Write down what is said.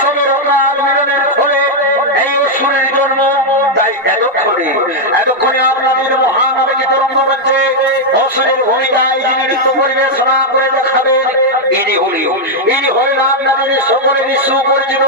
উৎসবের কাল মিলনের ফলে এই অসুরের জন্ম। তাই এতক্ষণে আপনাদের মহান আবেগিত রঙ্গমঞ্চে অসুরের ভূমিকায় যিনি নৃত্য পরিবেশনা করে দেখাবেন, ইনি হলেন আপনাদের সকলেরই সুপরিচিত